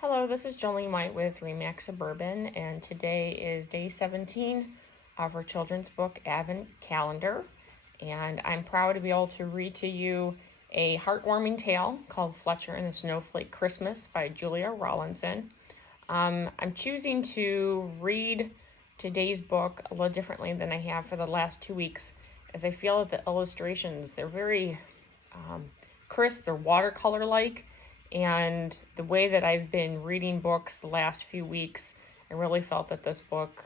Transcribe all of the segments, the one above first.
Hello, this is Jolene White with Remax Suburban, and today is day 17 of our children's book Advent Calendar. And I'm proud to be able to read to you a heartwarming tale called Fletcher and the Snowflake Christmas by Julia Rawlinson. I'm choosing to read today's book a little differently than I have for the last 2 weeks, as I feel that the illustrations, they're very crisp, they're watercolor-like. And the way that I've been reading books the last few weeks, I really felt that this book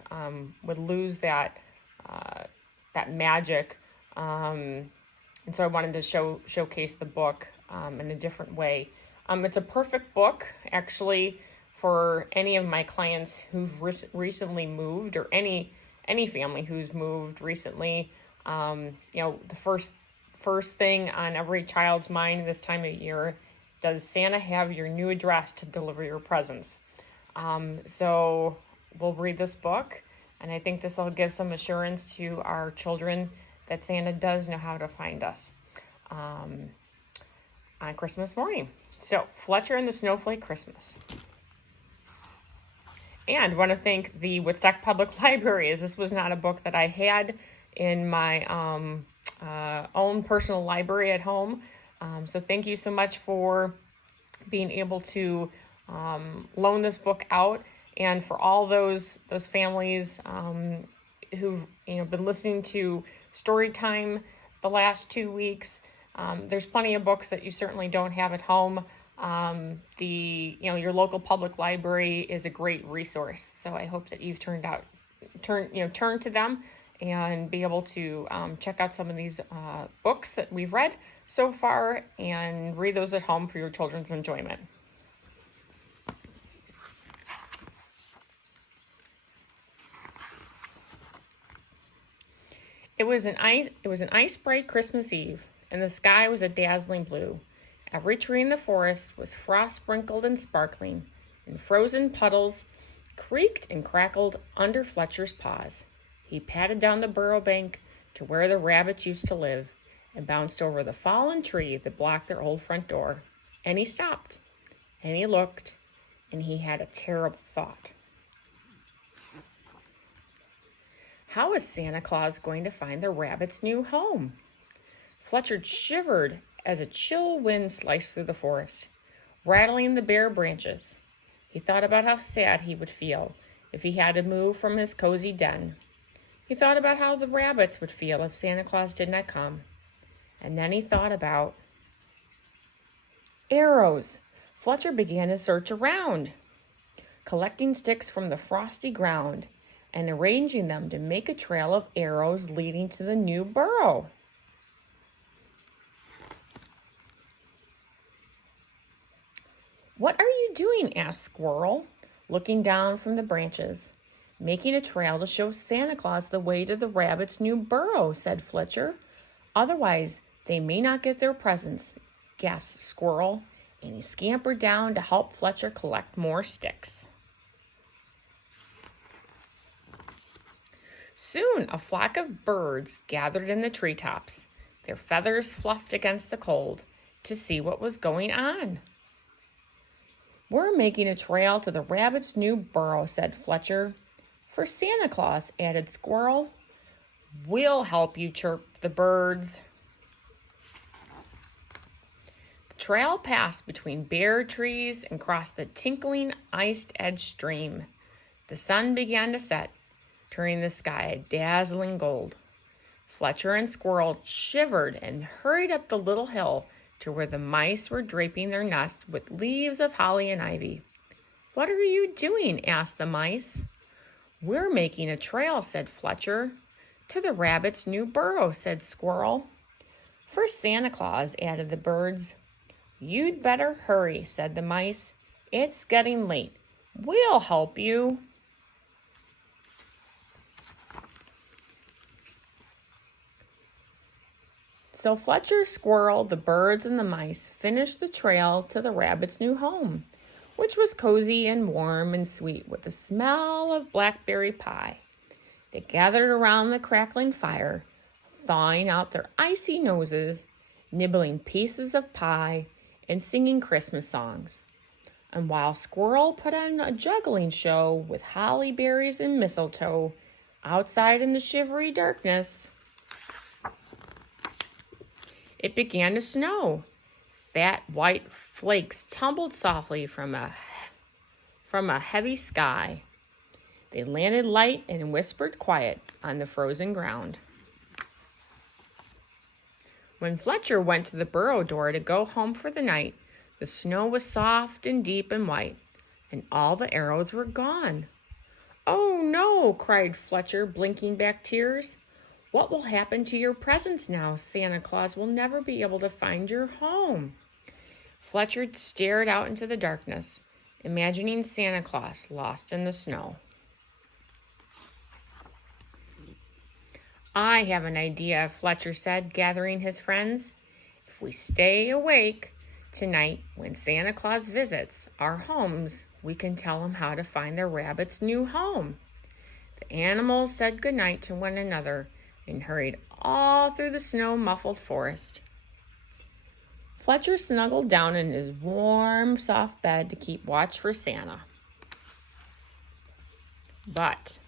would lose that magic. And so I wanted to showcase the book in a different way. It's a perfect book, actually, for any of my clients who've recently moved, or any family who's moved recently. The first thing on every child's mind this time of year: does Santa have your new address to deliver your presents? So we'll read this book, and I think this will give some assurance to our children that Santa does know how to find us on Christmas morning. So, Fletcher and the Snowflake Christmas. And I want to thank the Woodstock Public Library, as this was not a book that I had in my own personal library at home. So thank you so much for being able to loan this book out, and for all those families who've been listening to story time the last 2 weeks. There's plenty of books that you certainly don't have at home. Your local public library is a great resource. So I hope that you've turn to them and be able to check out some of these books that we've read so far, and read those at home for your children's enjoyment. It was an ice bright Christmas Eve, and the sky was a dazzling blue. Every tree in the forest was frost sprinkled and sparkling, and frozen puddles creaked and crackled under Fletcher's paws. He padded down the burrow bank to where the rabbits used to live, and bounced over the fallen tree that blocked their old front door. And he stopped, and he looked, and he had a terrible thought. How is Santa Claus going to find the rabbit's new home? Fletcher shivered as a chill wind sliced through the forest, rattling the bare branches. He thought about how sad he would feel if he had to move from his cozy den. He thought about how the rabbits would feel if Santa Claus did not come. And then he thought about arrows. Fletcher began to search around, collecting sticks from the frosty ground and arranging them to make a trail of arrows leading to the new burrow. "What are you doing?" asked Squirrel, looking down from the branches. "Making a trail to show Santa Claus the way to the rabbit's new burrow," said Fletcher. "Otherwise, they may not get their presents," gasped Squirrel, and he scampered down to help Fletcher collect more sticks. Soon a flock of birds gathered in the treetops, their feathers fluffed against the cold, to see what was going on. "We're making a trail to the rabbit's new burrow," said Fletcher. "For Santa Claus," added Squirrel. "We'll help you," chirped the birds. The trail passed between bare trees and crossed the tinkling, ice-edged stream. The sun began to set, turning the sky a dazzling gold. Fletcher and Squirrel shivered and hurried up the little hill to where the mice were draping their nest with leaves of holly and ivy. "What are you doing?" asked the mice. "We're making a trail," said Fletcher. "To the rabbit's new burrow," said Squirrel. "For Santa Claus," added the birds. "You'd better hurry," said the mice. "It's getting late. We'll help you." So Fletcher, Squirrel, the birds, and the mice finished the trail to the rabbit's new home, which was cozy and warm and sweet with the smell of blackberry pie. They gathered around the crackling fire, thawing out their icy noses, nibbling pieces of pie, and singing Christmas songs. And while Squirrel put on a juggling show with holly berries and mistletoe, outside in the shivery darkness, it began to snow. Fat white flakes tumbled softly from a heavy sky. They landed light and whispered quiet on the frozen ground. When Fletcher went to the burrow door to go home for the night, the snow was soft and deep and white, and all the arrows were gone. "Oh no," cried Fletcher, blinking back tears. "What will happen to your presents now? Santa Claus will never be able to find your home." Fletcher stared out into the darkness, imagining Santa Claus lost in the snow. "I have an idea," Fletcher said, gathering his friends. "If we stay awake tonight when Santa Claus visits our homes, we can tell him how to find the rabbit's new home." The animals said goodnight to one another and hurried all through the snow-muffled forest. Fletcher snuggled down in his warm, soft bed to keep watch for Santa. But,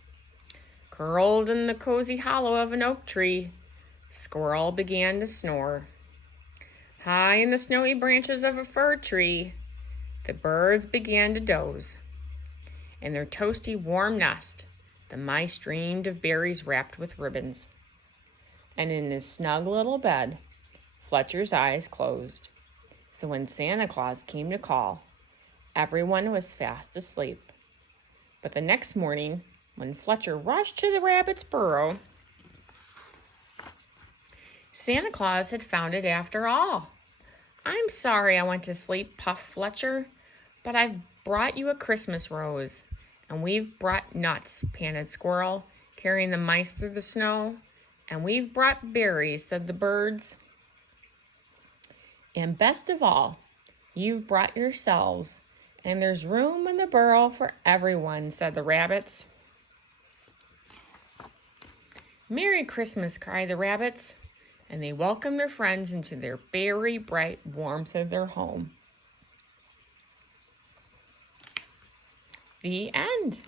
curled in the cozy hollow of an oak tree, Squirrel began to snore. High in the snowy branches of a fir tree, the birds began to doze. In their toasty, warm nest, the mice dreamed of berries wrapped with ribbons. And in his snug little bed, Fletcher's eyes closed. So when Santa Claus came to call, everyone was fast asleep. But the next morning, when Fletcher rushed to the rabbit's burrow, Santa Claus had found it after all. "I'm sorry I went to sleep," puffed Fletcher, "but I've brought you a Christmas rose. And we've brought nuts," panted Squirrel, carrying the mice through the snow. "And we've brought berries," said the birds. "And best of all, you've brought yourselves, and there's room in the burrow for everyone," said the rabbits. "Merry Christmas," cried the rabbits, and they welcomed their friends into their very bright warmth of their home. The end.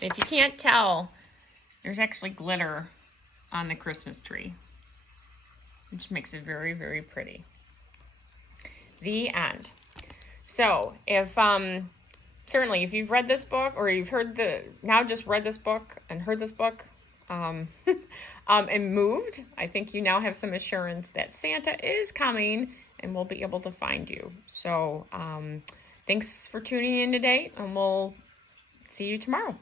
And if you can't tell, there's actually glitter on the Christmas tree, which makes it very, very pretty. The end. So if certainly if you've read this book, or you've just read this book and heard this book and moved, I think you now have some assurance that Santa is coming and will be able to find you. So thanks for tuning in today, and we'll see you tomorrow.